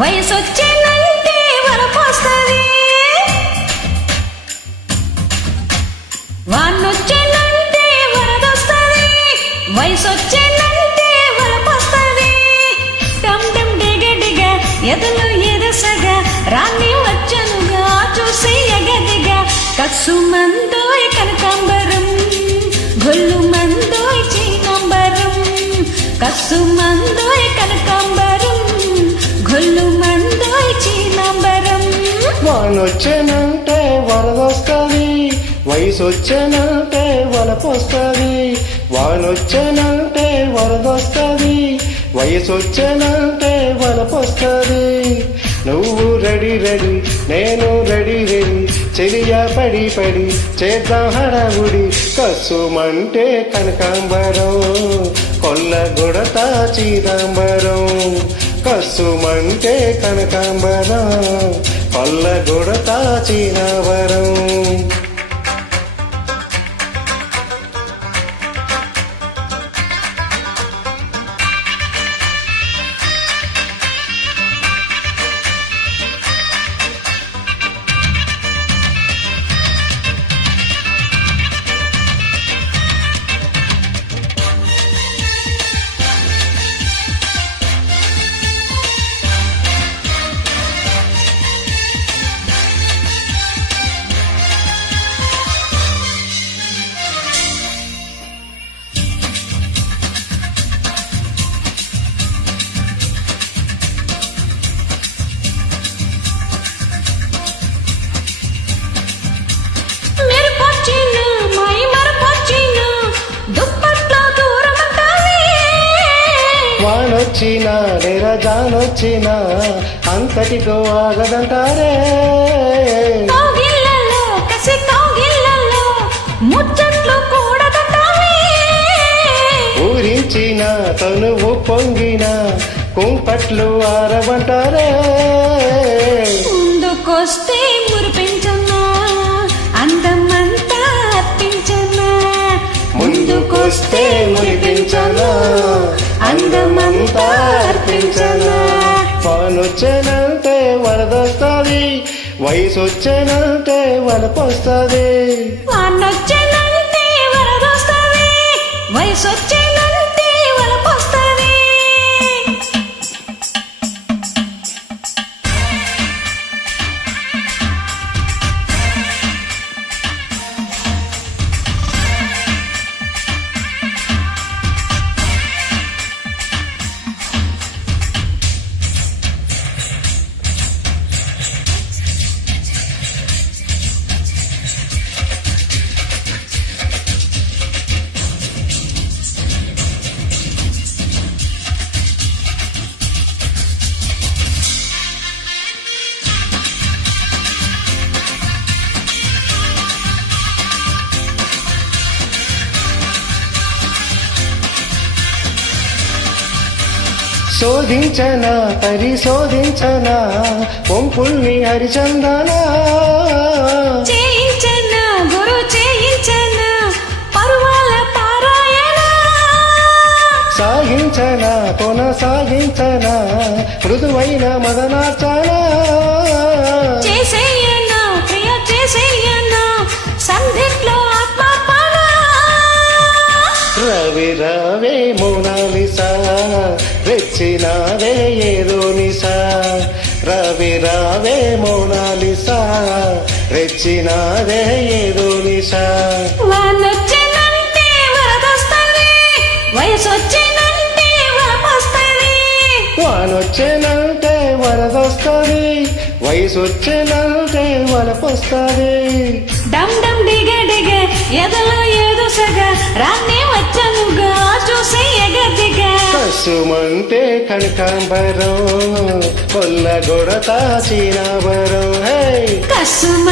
వయసొచ్చేనంటే వరపోస్తుంది, వానొచ్చేనంటే వరదొస్తుంది, వయసొచ్చేనంటే వరపోస్తుంది. టమ్ టమ్ డిగ డిగ ఎదలు ఎదసగా రాని వచ్చనుగా చూసి ఎగదిగా కస్సు మందోయ్ కనకాంబరం గొల్లు మందోయ్ చీనాంబరం కస్సు మందోయ్ కనకాంబరం గొల్లు మందోయ్ చీనాంబరం. వానొచ్చేనంటే వరదొస్తుంది, వయసొచ్చేనంటే వలపొస్తుంది. వానొచ్చేనంటే వరదొస్తుంది, వయసొచ్చేనంటే వలపొస్తుంది. నువ్వు రెడీ రెడీ నేను రెడీ రెడీ చెలియా పడి పడి చేద్దాం హడావుడి. కసుమంటే కనకాంబరం కొల్లగొడతా చీదాంబరం కసుమంటే కనకాంబరం కొల్లగొడతా చీనాంబరం. వానొచ్చినా నెరజానొచ్చినా అంతటితో ఆగదంటారే. ఊరించిన తనువు పొంగిన కుంపట్లు ఆరవంటారే. ముందుకొస్తే మురిపించన్నా అందమంతా అర్పించన్నా ముందుకొస్తే మురిపించనా అందమంతా అర్పించనా. వానొచ్చేనంటే వరదొస్తుంది, వయసొచ్చేనంటే వలపొస్తుంది. వానొచ్చేనంటే వరదొస్తుంది, వయసొచ్చేనంటే వలపొస్తుంది. శోధించనా పరిశోధించనా పొంపుల్ని హరిచందనా. చేయించనా గురు చేయించనా పర్వాల పారాయణ. సాగించనా కొనసాగించనా మృదువైన మదనార్చనా. చేసేయనా ప్రియ చేసేయనా సంధిట్లో ఆత్మార్పణ. రవి రవే మోనాలిసా రెచ్చినావే ఏదో నిసా. రవి రావే మోనాలిసా రెచ్చినావే ఏదో నిసా. వానొచ్చేనంటే వరదొస్తుంది, వయసొచ్చేనంటే వలపొస్తుంది. వానొచ్చేనంటే వరదొస్తుంది, వయసొచ్చేనంటే వలపొస్తుంది. డమ్ డమ్ డిగ డిగ ఎదలో ఏదో సగ రాన్ని వచ్చనుగా చూసి ఎగదిగా. కసుమంటే కనకాంబరం కొల్లగొడతా చీనాంబరం. కసుమ